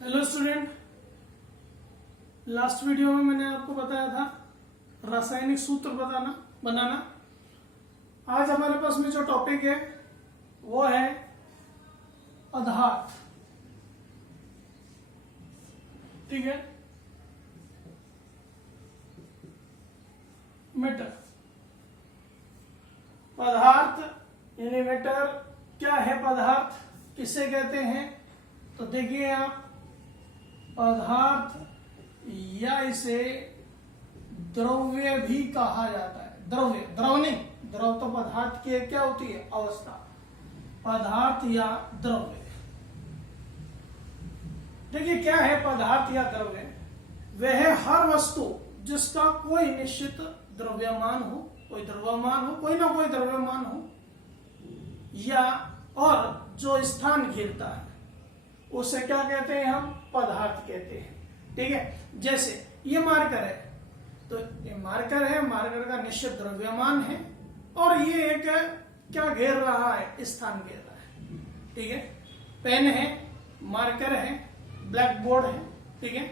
Hello student, last video में मैंने आपको बताया था रासायनिक सूत्र बनाना। आज हमारे पास में जो टॉपिक है वो है पदार्थ। ठीक है, मेटर। पदार्थ यानी मेटर क्या है? पदार्थ किसे कहते हैं? तो देखिए आप, पदार्थ या इसे द्रव्य भी कहा जाता है। द्रव नहीं, द्रव तो पदार्थ की क्या होती है? अवस्था। पदार्थ या द्रव्य। देखिए क्या है पदार्थ या द्रव्य? वह है हर वस्तु जिसका कोई निश्चित द्रव्यमान हो, कोई द्रव्यमान हो, कोई ना कोई द्रव्यमान हो, या और जो स्थान घेरता है उसे क्या कहते हैं? हम पदार्थ कहते हैं। ठीक है, जैसे ये मार्कर है, तो ये मार्कर है, मार्कर का निश्चित द्रव्यमान है और ये एक क्या घेर रहा है? स्थान घेर रहा है। ठीक है, पेन है, मार्कर है, ब्लैक बोर्ड है। ठीक है,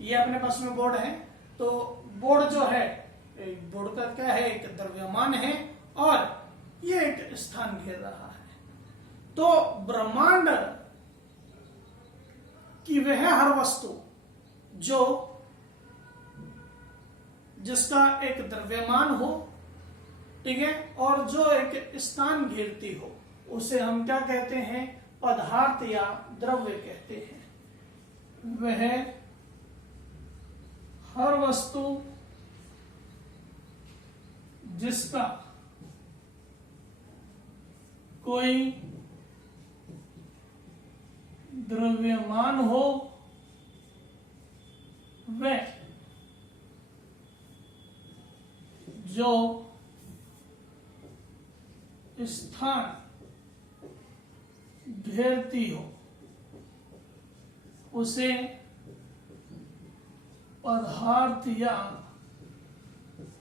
ये अपने पास में बोर्ड है, तो बोर्ड जो है, बोर्ड का क्या है? एक द्रव्यमान है और ये एक स्थान घेर रहा है। तो ब्रह्मांड कि वह हर वस्तु जो जिसका एक द्रव्यमान हो, ठीक है, और जो एक स्थान घेरती हो, उसे हम क्या कहते हैं? पदार्थ या द्रव्य कहते हैं। वह हर वस्तु जिसका कोई द्रव्यमान हो, वह जो स्थान घेरती हो उसे पदार्थ या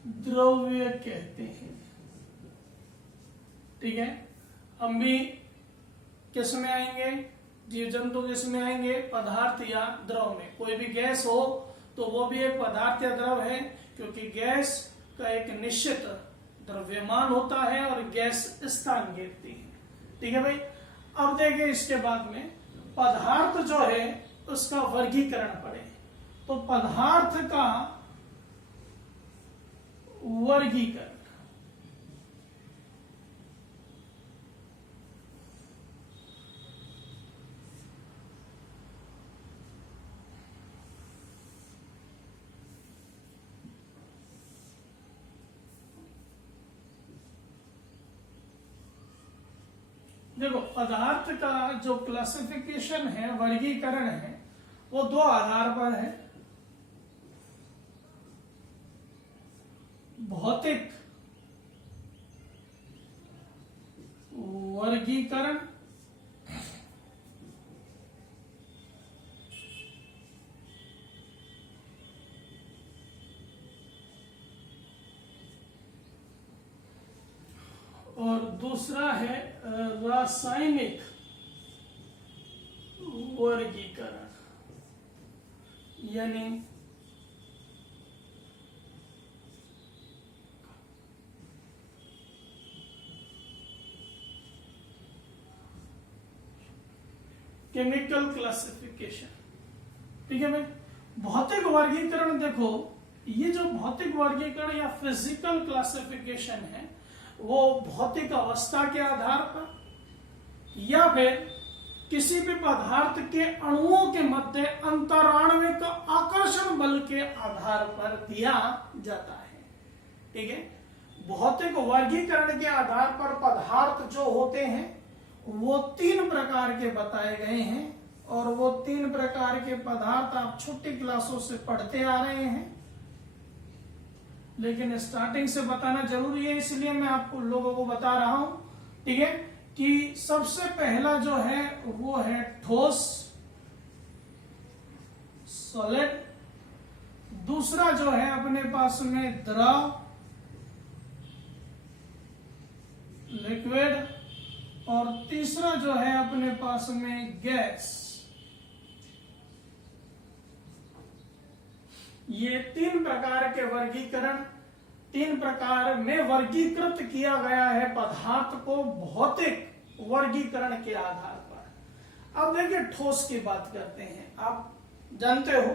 द्रव्य कहते हैं। ठीक है, हम भी किस में आएंगे? जीव जंतु किसमें आएंगे? पदार्थ या द्रव में। कोई भी गैस हो तो वो भी एक पदार्थ या द्रव है, क्योंकि गैस का एक निश्चित द्रव्यमान होता है और गैस स्थान घेरती है। ठीक है भाई, अब देखिए इसके बाद में पदार्थ जो है उसका वर्गीकरण पड़े। तो पदार्थ का वर्गीकरण, देखो पदार्थ का जो क्लासिफिकेशन है, वर्गीकरण है, वो दो आधार पर है। भौतिक वर्गीकरण और दूसरा है रासायनिक वर्गीकरण, यानी केमिकल क्लासिफिकेशन। ठीक है भाई, भौतिक वर्गीकरण, देखो ये जो भौतिक वर्गीकरण या फिजिकल क्लासिफिकेशन है, वो भौतिक अवस्था के आधार पर या फिर किसी भी पदार्थ के अणुओं के मध्य अंतराण्विक आकर्षण बल के आधार पर दिया जाता है। ठीक है, भौतिक वर्गीकरण के आधार पर पदार्थ जो होते हैं वो तीन प्रकार के बताए गए हैं, और वो तीन प्रकार के पदार्थ आप छोटी क्लासों से पढ़ते आ रहे हैं, लेकिन स्टार्टिंग से बताना जरूरी है, इसलिए मैं आपको लोगों को बता रहा हूं। ठीक है, कि सबसे पहला जो है वो है ठोस, सॉलिड। दूसरा जो है अपने पास में द्रव, लिक्विड, और तीसरा जो है अपने पास में गैस। ये 3 प्रकार के वर्गीकरण, 3 प्रकार में वर्गीकृत किया गया है पदार्थ को भौतिक वर्गीकरण के आधार पर। अब देखिए ठोस की बात करते हैं। आप जानते हो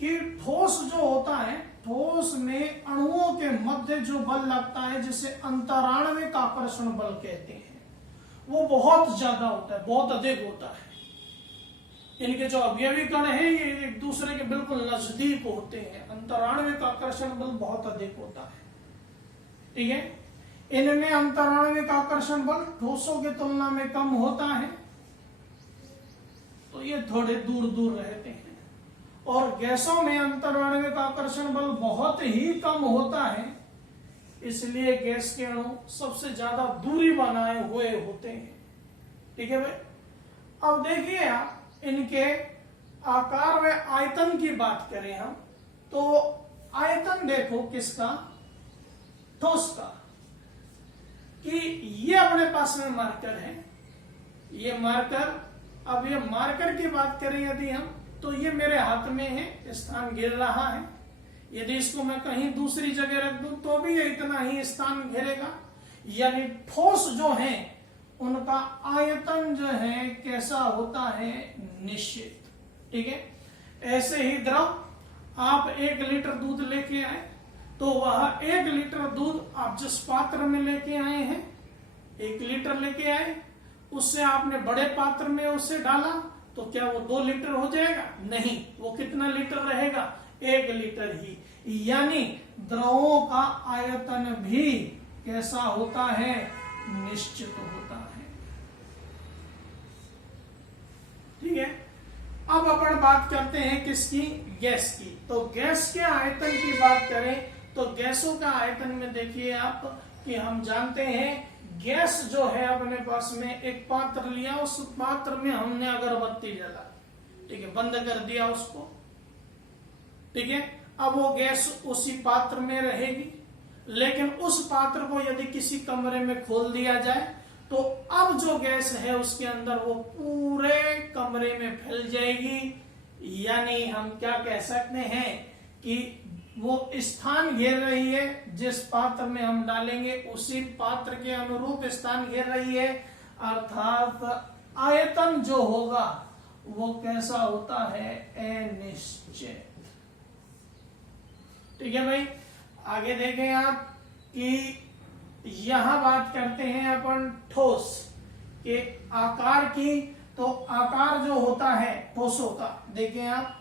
कि ठोस जो होता है, ठोस में अणुओं के मध्य जो बल लगता है जिसे अंतराण्विक आकर्षण बल कहते हैं, वो बहुत ज्यादा होता है, बहुत अधिक होता है। इनके जो अवयवी कण हैं ये एक दूसरे के बिल्कुल नजदीक होते हैं, अंतराण्विक आकर्षण बल बहुत अधिक होता है। ठीक है, इनमें अंतराण्विक आकर्षण बल ठोसों की तुलना में कम होता है, तो ये थोड़े दूर दूर रहते हैं। और गैसों में अंतराण्विक आकर्षण बल बहुत ही कम होता है, इसलिए गैस के अणु सबसे ज्यादा दूरी बनाए हुए होते हैं। ठीक है भाई। अब देखिए आप इनके आकार व आयतन की बात करें हम, तो आयतन देखो किसका, ठोस का, कि ये अपने पास में मार्कर है, ये मार्कर। अब ये मार्कर की बात करें यदि हम, तो ये मेरे हाथ में है, स्थान घेर रहा है। यदि इसको मैं कहीं दूसरी जगह रख दूं तो भी ये इतना ही स्थान घेरेगा। यानी ठोस जो है उनका आयतन जो है कैसा होता है, निश्चित। ठीक है। ऐसे ही द्रव, आप 1 लीटर दूध लेके आए तो वह 1 लीटर दूध आप जिस पात्र में लेके आए हैं, 1 लीटर लेके आए, उससे आपने बड़े पात्र में उसे डाला तो क्या वो 2 लीटर हो जाएगा? नहीं, वो कितना लीटर रहेगा? 1 लीटर ही। यानी द्रवों का आयतन भी कैसा होता है, निश्चित होता है। ठीक है। अब अपन बात करते हैं किसकी, गैस की। तो गैस के आयतन की बात करें तो गैसों का आयतन में देखिए आप कि हम जानते हैं गैस जो है अपने पास में एक पात्र लिया, उस पात्र में हमने अगरबत्ती जला, ठीक है, बंद कर दिया उसको। ठीक है। अब वो गैस उसी पात्र में रहेगी, लेकिन उस पात्र को यदि किसी कमरे में खोल दिया जाए तो अब जो गैस है उसके अंदर वो पूरे कमरे में फैल जाएगी। यानी हम क्या कह सकते हैं कि वो स्थान घेर रही है, जिस पात्र में हम डालेंगे उसी पात्र के अनुरूप स्थान घेर रही है, अर्थात आयतन जो होगा वो कैसा होता है, अनिश्चित। ठीक है भाई। आगे देखें आप कि यहां बात करते हैं अपन ठोस के आकार की। तो आकार जो होता है ठोसों का, देखें आप,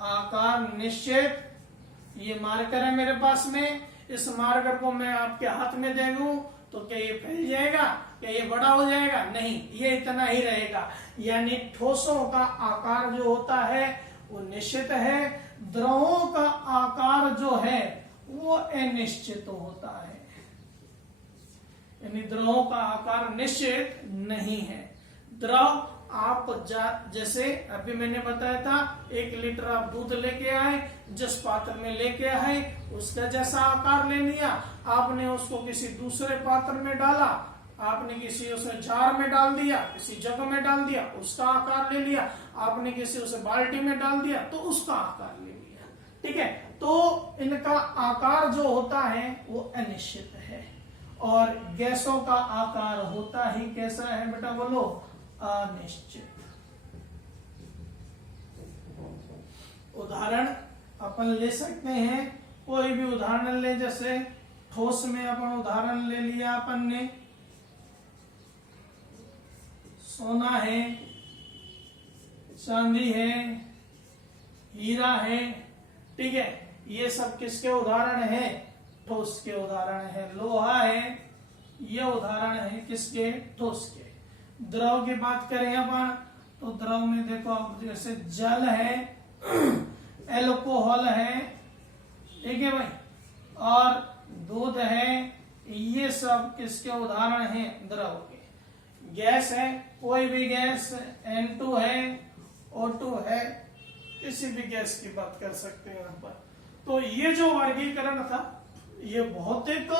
आकार निश्चित। ये मार्कर है मेरे पास में, इस मार्कर को मैं आपके हाथ में दे दूं तो क्या ये फैल जाएगा, क्या ये बड़ा हो जाएगा? नहीं, ये इतना ही रहेगा। यानी ठोसों का आकार जो होता है वो निश्चित है, द्रवों का आकार जो है वो अनिश्चित होता है। यानी द्रवों का आकार निश्चित नहीं है। द्रव आप जैसे अभी मैंने बताया था, 1 लीटर आप दूध लेके आए, जिस पात्र में लेके आए उसका जैसा आकार ले लिया, आपने उसको किसी दूसरे पात्र में डाला, आपने किसी उसे जार में डाल दिया, किसी जग में डाल दिया, उसका आकार ले लिया, आपने किसी उसे बाल्टी में डाल दिया तो उसका आकार ले लिया। ठीक है। तो इनका आकार जो होता है वो अनिश्चित है, और गैसों का आकार होता ही कैसा है बेटा, बोलो, अनिश्चित। उदाहरण अपन ले सकते हैं, कोई भी उदाहरण ले, जैसे ठोस में अपन उदाहरण ले लिया अपन ने, सोना है, चांदी है, हीरा है। ठीक है, ये सब किसके उदाहरण है, ठोस के उदाहरण है। लोहा है, ये उदाहरण है किसके, ठोस के। द्रव की बात करें अपन तो द्रव में देखो आप, जैसे जल है, एल्कोहल है, ठीक है भाई, और दूध है, ये सब किसके उदाहरण हैं, द्रव के। गैस है, कोई भी गैस, N2 है, O2 है, किसी भी गैस की बात कर सकते हैं यहाँ पर। तो ये जो वर्गीकरण था ये भौतिक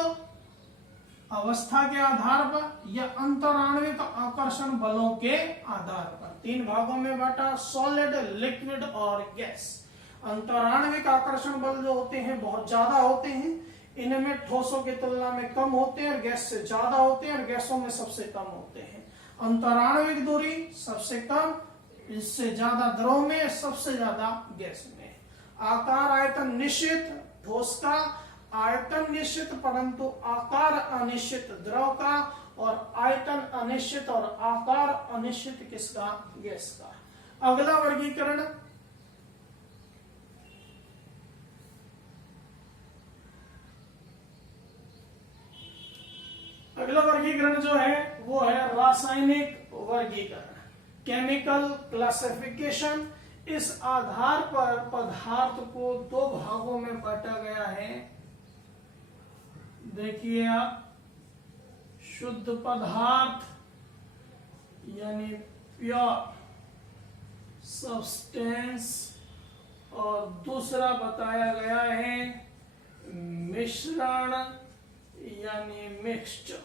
अवस्था के आधार पर या अंतराण्विक आकर्षण बलों के आधार पर। 3 भागों में बांटा, सॉलिड, लिक्विड और गैस। अंतराण्विक आकर्षण बल जो होते हैं बहुत ज्यादा होते हैं, इनमें ठोसों की तुलना में कम होते हैं और गैस से ज्यादा होते हैं और गैसों में सबसे कम होते हैं। अंतराण्विक दूरी सबसे कम, इससे ज्यादा द्रव में, सबसे ज्यादा गैस में। आकार आयतन निश्चित, ठोस का आयतन निश्चित परंतु आकार अनिश्चित द्रव का, और आयतन अनिश्चित और आकार अनिश्चित किसका? गैस का। अगला वर्गीकरण जो है वो है रासायनिक वर्गीकरण, केमिकल क्लासिफिकेशन। इस आधार पर पदार्थ को 2 भागों में बांटा गया है। देखिए आप, शुद्ध पदार्थ यानी प्योर सब्सटेंस, और दूसरा बताया गया है मिश्रण यानी मिक्सचर।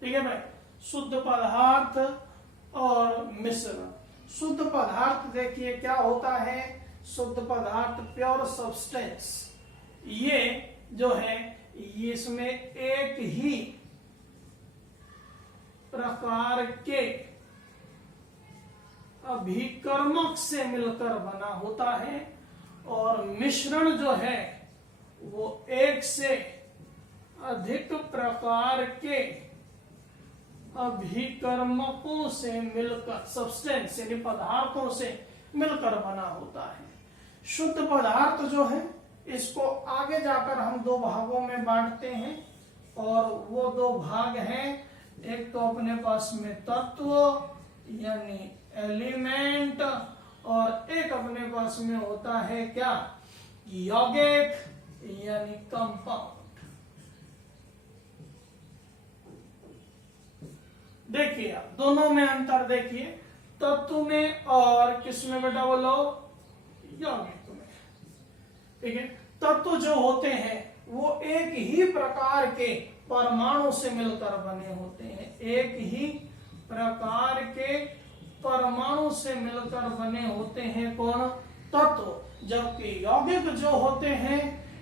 ठीक है भाई, शुद्ध पदार्थ और मिश्रण। शुद्ध पदार्थ देखिए क्या होता है, शुद्ध पदार्थ प्योर सब्सटेंस, ये जो है इसमें एक ही प्रकार के अभिकर्मक से मिलकर बना होता है, और मिश्रण जो है वो एक से अधिक प्रकार के अभिकर्मकों से मिलकर, सब्सटेंस यानी पदार्थों से मिलकर बना होता है। शुद्ध पदार्थ जो है इसको आगे जाकर हम 2 भागों में बांटते हैं, और वो 2 भाग हैं। एक तो अपने पास में तत्व यानी एलिमेंट, और एक अपने पास में होता है क्या? यौगिक यानी कंपाउंड। देखिए आप दोनों में अंतर देखिए, तत्व में और किसमें बेटा बोलो? यौगिक में। ठीक है, तत्व जो होते हैं वो एक ही प्रकार के परमाणु से मिलकर बने होते हैं, एक ही प्रकार के परमाणु से मिलकर बने होते हैं। कौन? तत्व। जबकि यौगिक जो होते हैं,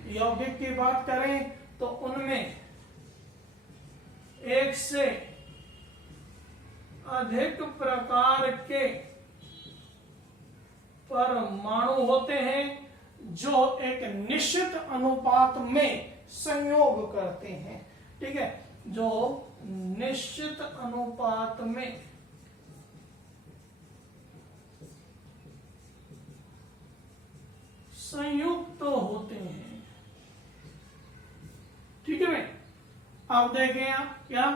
यौगिक की बात करें तो उनमें एक से अधिक प्रकार के परमाणु होते हैं जो एक निश्चित अनुपात में संयोग करते हैं। ठीक है, जो निश्चित अनुपात में संयुक्त होते हैं। ठीक है भाई, अब देखें आप क्या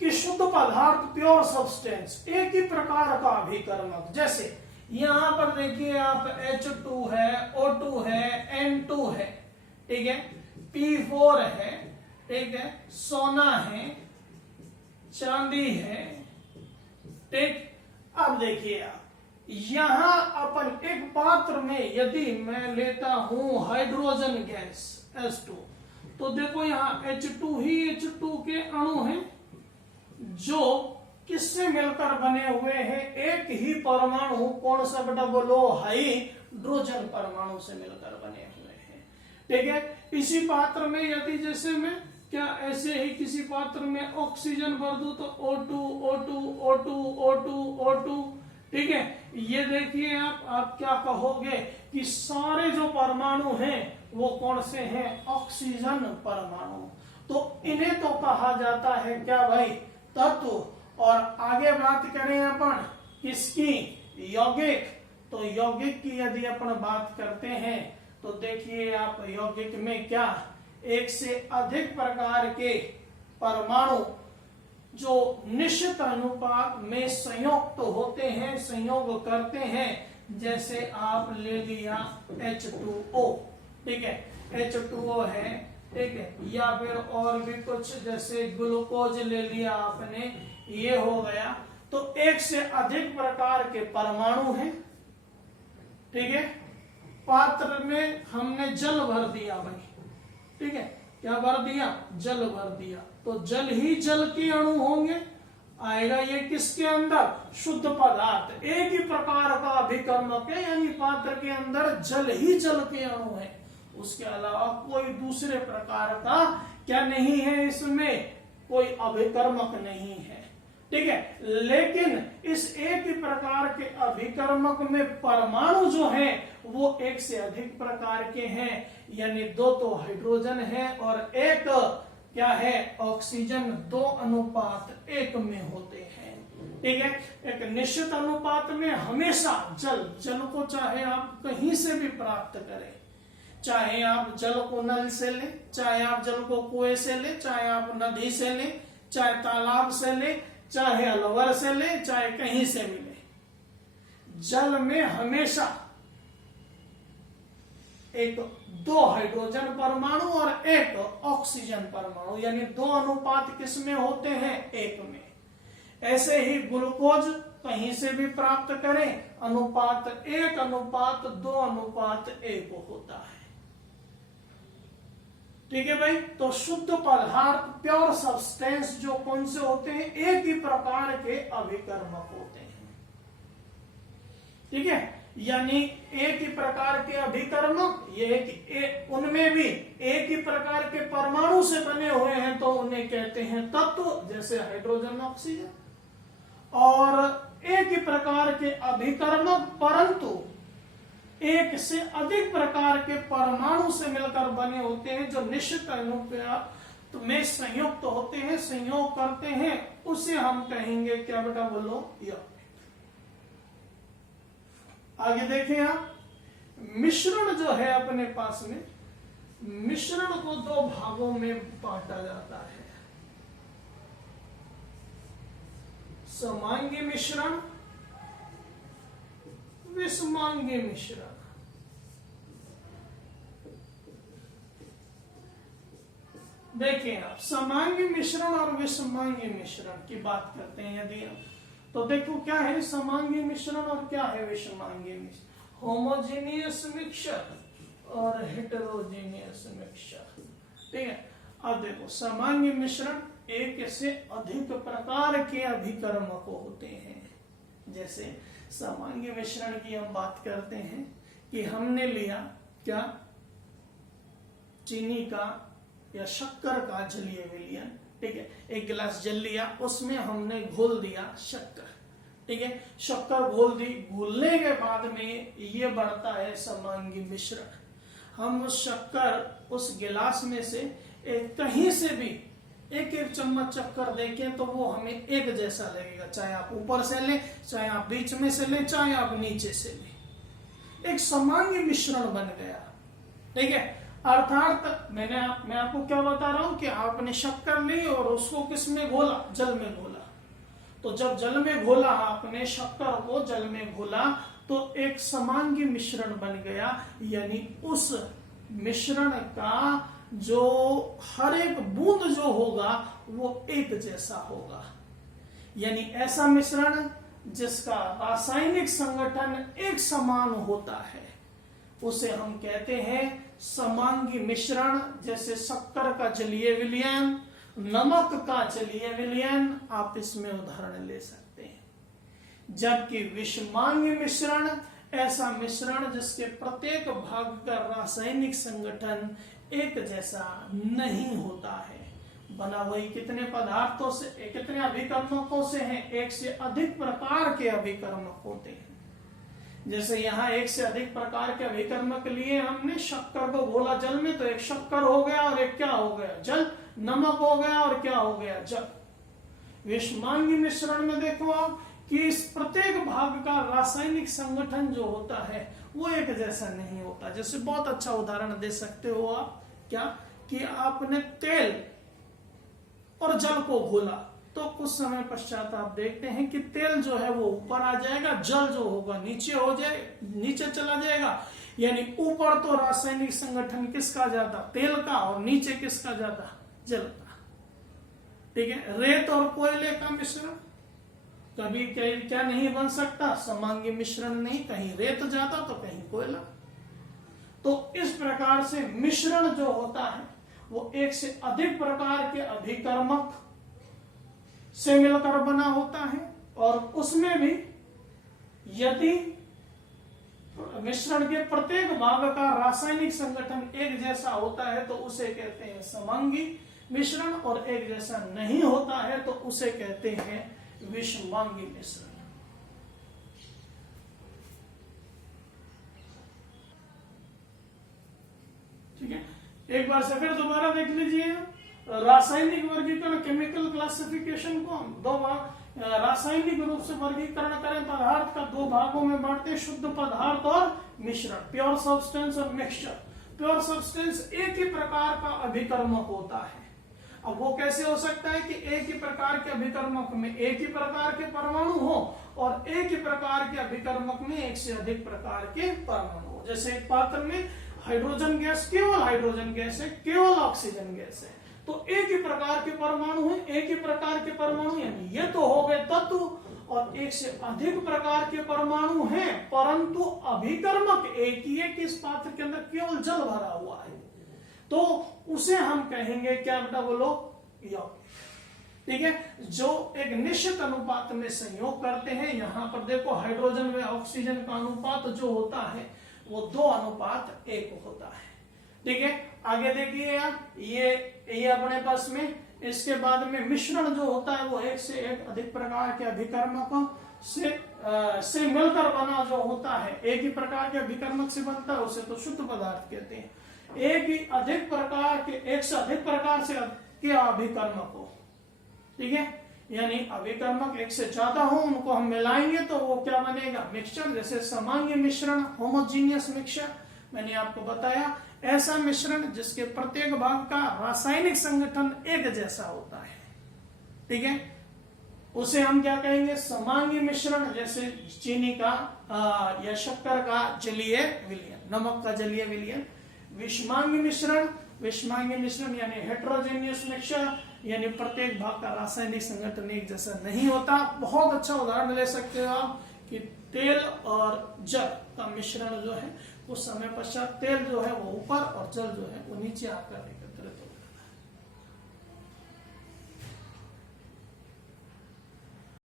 कि शुद्ध पदार्थ प्योर सब्सटेंस एक ही प्रकार का अभिकर्मक, जैसे यहां पर देखिए आप H2 है, O2 है, N2 है, ठीक है, P4 है, ठीक है, सोना है, चांदी है। ठीक, अब देखिए आप यहां अपन एक पात्र में यदि मैं लेता हूं हाइड्रोजन गैस H2, तो देखो यहां H2 ही H2 के अणु हैं जो किससे मिलकर बने हुए हैं? एक ही परमाणु, कौन सा बेटा बोलो? हाइड्रोजन परमाणु से मिलकर बने हुए हैं। ठीक है, इसी पात्र में यदि जैसे मैं क्या ऐसे ही किसी पात्र में ऑक्सीजन भर दूं तो O2 O2 O2 O2 O2, ठीक है, ये देखिए आप क्या कहोगे कि सारे जो परमाणु हैं वो कौन से हैं? ऑक्सीजन परमाणु। तो इन्हें तो कहा जाता है क्या भाई? तत्व। और आगे बात करें अपन किसकी? यौगिक। तो यौगिक की यदि अपन बात करते हैं तो देखिए आप यौगिक में क्या एक से अधिक प्रकार के परमाणु जो निश्चित अनुपात में संयुक्त होते हैं, संयोग करते हैं। जैसे आप ले लिया H2O, ठीक है, H2O है, ठीक है, या फिर और भी कुछ जैसे ग्लूकोज ले लिया आपने, ये हो गया। तो एक से अधिक प्रकार के परमाणु हैं, ठीक है। पात्र में हमने जल भर दिया भाई, ठीक है, क्या भर दिया, जल भर दिया, तो जल ही जल के अणु होंगे। आएगा ये किसके अंदर, शुद्ध पदार्थ, एक ही प्रकार का अभिकर्मक है, यानी पात्र के अंदर जल ही जल के अणु है, उसके अलावा कोई दूसरे प्रकार का क्या नहीं है, इसमें कोई अभिकर्मक नहीं है। ठीक है, लेकिन इस एक ही प्रकार के अभिकर्मक में परमाणु जो है वो एक से अधिक प्रकार के हैं, यानी 2 तो हाइड्रोजन है और एक क्या है, ऑक्सीजन, 2:1 में होते हैं। ठीक है, एक निश्चित अनुपात में हमेशा जल को चाहे आप कहीं से भी प्राप्त करें, चाहे आप जल को नल से ले, चाहे आप जल को कुएं से ले, चाहे आप नदी से ले, चाहे तालाब से ले, चाहे अलवर से ले, चाहे कहीं से मिले, जल में हमेशा 2 हाइड्रोजन परमाणु और 1 ऑक्सीजन परमाणु, यानी 2 अनुपात किसमें होते हैं, 1 में। ऐसे ही ग्लूकोज कहीं से भी प्राप्त करें, अनुपात 1:2:1 होता है। ठीक है भाई, तो शुद्ध पदार्थ, प्योर सब्सटेंस जो कौन से होते हैं, एक ही प्रकार के अभिकर्मक होते हैं। ठीक है, यानी एक ही प्रकार के अभिकर्मक, ये उनमें भी एक ही प्रकार के परमाणु से बने हुए हैं, तो उन्हें कहते हैं तत्व, जैसे हाइड्रोजन, ऑक्सीजन। और एक ही प्रकार के अभिकर्मक परंतु एक से अधिक प्रकार के परमाणु से मिलकर बने होते हैं, जो निश्चित अनुपात में संयुक्त होते हैं, संयोग करते हैं, उसे हम कहेंगे क्या बेटा, बोलो, यौगिक। आगे देखें आप, मिश्रण जो है अपने पास में, मिश्रण को 2 भागों में बांटा जाता है, समांगी मिश्रण, विषमांगी मिश्रण। देखें आप, समांगी मिश्रण और विषमांगी मिश्रण की बात करते हैं यदि हम, तो देखो क्या है समांगी मिश्रण और क्या है विषमांगी मिश्रण, होमोजेनियस मिक्सचर और हेटेरोजेनियस मिक्सचर। ठीक है, अब देखो समांगी मिश्रण एक से अधिक प्रकार के अभिकर्मक होते हैं। जैसे समांगी मिश्रण की हम बात करते हैं कि हमने लिया क्या, चीनी का या शक्कर का जलीय विलयन। ठीक है, 1 गिलास जल लिया, उसमें हमने घोल दिया शक्कर। ठीक है, शक्कर घोल दी, घोलने के बाद में ये बढ़ता है समांगी मिश्रण। हम उस शक्कर, उस गिलास में से कहीं से भी 1-1 चम्मच शक्कर देखें तो वो हमें एक जैसा लगेगा, चाहे आप ऊपर से लें, चाहे आप बीच में से लें, चाहे आप नीचे से लें, एक समांगी मिश्रण बन गया। ठीक है, अर्थात मैं आपको क्या बता रहा हूं कि आपने शक्कर ली और उसको किस में घोला, जल में घोला। तो जब जल में घोला, आपने शक्कर को जल में घोला, तो एक समांगी मिश्रण बन गया, यानी उस मिश्रण का जो हर एक बूंद जो होगा वो एक जैसा होगा, यानी ऐसा मिश्रण जिसका रासायनिक संगठन एक समान होता है, उसे हम कहते हैं समांगी मिश्रण। जैसे शक्कर का जलीय विलयन, नमक का जलीय विलयन, आप इसमें उदाहरण ले सकते हैं। जबकि विषमांगी मिश्रण ऐसा मिश्रण जिसके प्रत्येक भाग का रासायनिक संगठन एक जैसा नहीं होता है, बना वही कितने पदार्थों से, कितने अभिकर्मकों से हैं, एक से अधिक प्रकार के अभिकर्मक होते हैं। जैसे यहाँ एक से अधिक प्रकार के अभिकर्मक लिए हमने, शक्कर को घोला जल में, तो एक शक्कर हो गया और एक क्या हो गया, जल, नमक हो गया और क्या हो गया, जल। विषमांगी मिश्रण में देखो आप कि इस प्रत्येक भाग का रासायनिक संगठन जो होता है वो एक जैसा नहीं होता। जैसे बहुत अच्छा उदाहरण दे सकते हो आप, क्या कि आपने तेल और जल को घोला, तो कुछ समय पश्चात आप देखते हैं कि तेल जो है वो ऊपर आ जाएगा, जल जो होगा नीचे हो जाए, नीचे चला जाएगा। यानी ऊपर तो रासायनिक संगठन किसका ज्यादा, तेल का, और नीचे किसका ज्यादा, जल का। ठीक है, रेत और कोयले का मिश्रण कभी क्या नहीं बन सकता, समांगी मिश्रण नहीं, कहीं रेत ज्यादा तो कहीं कोयला। तो इस प्रकार से मिश्रण जो होता है वो एक से अधिक प्रकार के अभिकर्मक से मिलकर बना होता है, और उसमें भी यदि मिश्रण के प्रत्येक भाग का रासायनिक संगठन एक जैसा होता है तो उसे कहते हैं समांगी मिश्रण, और एक जैसा नहीं होता है तो उसे कहते हैं विषमांगी मिश्रण। ठीक है, एक बार से फिर दोबारा देख लीजिए। रासायनिक वर्गीकरण, केमिकल क्लासिफिकेशन को हम दो भाग रासायनिक रूप से वर्गीकरण करें, पदार्थ का दो भागों में बांटते हैं, शुद्ध पदार्थ और मिश्रण, प्योर सब्सटेंस और मिक्सचर। प्योर सब्सटेंस एक ही प्रकार का अभिकर्मक होता है। अब वो कैसे हो सकता है कि एक ही प्रकार के अभिकर्मक में एक ही प्रकार के परमाणु हो, और एक ही प्रकार के अभिकर्मक में एक से अधिक प्रकार के परमाणु हो। जैसे एक पात्र में हाइड्रोजन गैस, केवल हाइड्रोजन गैस है, केवल ऑक्सीजन गैस है, तो एक ही प्रकार के परमाणु हैं, एक ही प्रकार के परमाणु, यानी ये तो हो गए तत्व, और एक से अधिक प्रकार के परमाणु हैं, परंतु अभिकर्मक एक ही है कि इस पात्र के अंदर केवल जल भरा हुआ है, तो उसे हम कहेंगे क्या बेटा बोलो, यौगिक। ठीक है, जो एक निश्चित अनुपात में संयोग करते हैं। यहां पर देखो हाइड्रोजन व ऑक्सीजन का अनुपात जो होता है वो 2:1 होता है। ठीक है, आगे देखिए आप, ये अपने पास में, इसके बाद में मिश्रण जो होता है वो एक से एक अधिक प्रकार के अभिकर्मकों से मिलकर बना जो होता है, एक ही प्रकार के अभिकर्मक से बनता है, उसे तो शुद्ध पदार्थ कहते हैं। एक ही अधिक प्रकार के, एक से अधिक प्रकार से के अभिकर्मक हो, ठीक है, यानी अभिकर्मक एक से ज्यादा हो, उनको हम मिलाएंगे तो वो क्या बनेगा, मिक्सचर। जैसे समांगी मिश्रण, होमोजीनियस मिक्सचर, मैंने आपको बताया, ऐसा मिश्रण जिसके प्रत्येक भाग का रासायनिक संगठन एक जैसा होता है। ठीक है, उसे हम क्या कहेंगे, समांगी मिश्रण। जैसे चीनी का या शक्कर का जलीय विलयन, नमक का जलीय विलयन। विषमांगी मिश्रण, विषमांगी मिश्रण यानी हेट्रोजेनियस मिक्सचर, यानी प्रत्येक भाग का रासायनिक संगठन एक जैसा नहीं होता। बहुत अच्छा उदाहरण ले सकते हो आप कि तेल और जल का मिश्रण जो है, उस समय पश्चात तेल जो है वो ऊपर और जल जो है वो नीचे आकर